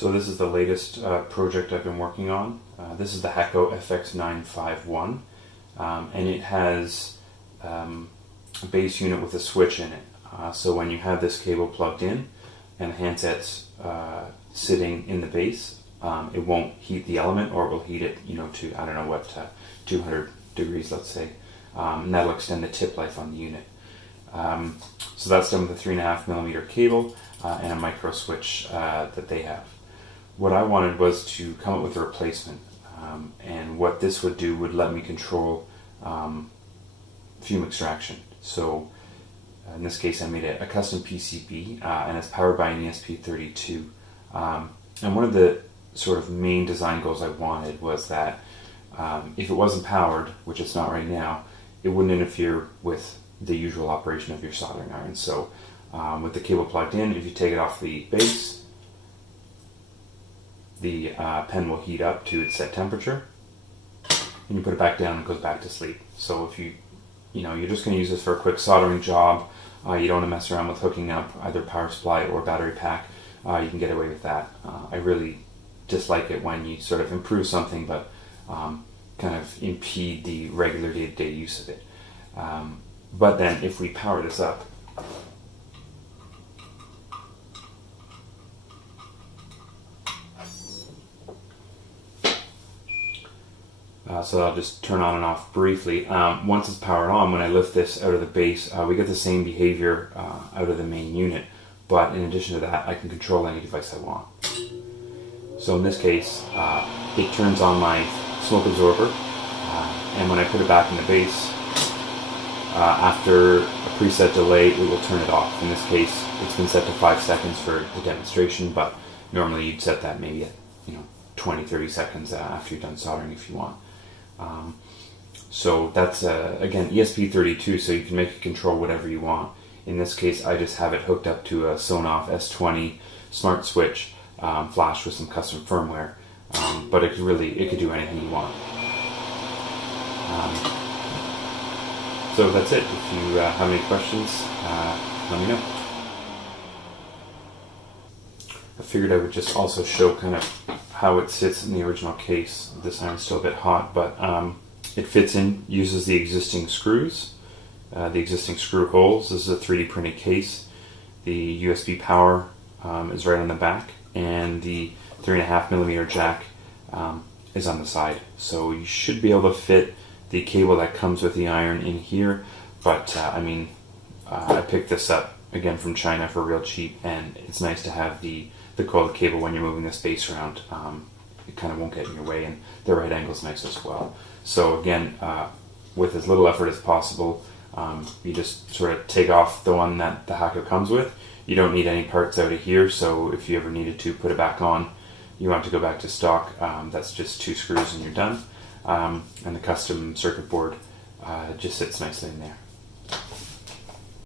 So this is the latest project I've been working on. This is the Hakko FX951, and it has a base unit with a switch in it. So when you have this cable plugged in and the handset's sitting in the base, it won't heat the element, or it will heat it, to, I don't know what, 200 degrees, let's say, and that'll extend the tip life on the unit. So that's done with a 3.5mm cable and a micro switch that they have. What I wanted was to come up with a replacement, and what this would do would let me control fume extraction. So in this case I made a custom PCB, and it's powered by an ESP32. And one of the sort of main design goals I wanted was that if it wasn't powered, which it's not right now, it wouldn't interfere with the usual operation of your soldering iron. So with the cable plugged in, if you take it off the base, the pen will heat up to its set temperature, and you put it back down and it goes back to sleep. So if you're just going to use this for a quick soldering job, you don't want to mess around with hooking up either power supply or battery pack, you can get away with that. I really dislike it when you sort of improve something but kind of impede the regular day-to-day use of it. But then if we power this up, so I'll just turn on and off briefly. Once it's powered on, when I lift this out of the base, we get the same behavior out of the main unit, but in addition to that, I can control any device I want. So in this case, it turns on my smoke absorber, and when I put it back in the base, after a preset delay, it will turn it off. In this case, it's been set to 5 seconds for the demonstration, but normally you'd set that maybe at 20-30 seconds after you're done soldering if you want. So that's again ESP32, so you can make it control whatever you want. In this case, I just have it hooked up to a Sonoff S20 smart switch, flashed with some custom firmware, but it could do anything you want. So that's it. If you have any questions, let me know. I figured I would just also show kind of how it sits in the original case. This iron's still a bit hot, but it fits in, uses the existing screws, the existing screw holes. This is a 3D printed case. The USB power is right on the back, and the 3.5mm jack is on the side. So you should be able to fit the cable that comes with the iron in here, but I picked this up again from China for real cheap, and it's nice to have the coiled cable when you're moving this base around. It kind of won't get in your way, and the right angle is nice as well. So again, with as little effort as possible, you just sort of take off the one that the Hakko comes with. You don't need any parts out of here, so if you ever needed to put it back on, you want to go back to stock, that's just 2 screws and you're done. And the custom circuit board just sits nicely in there.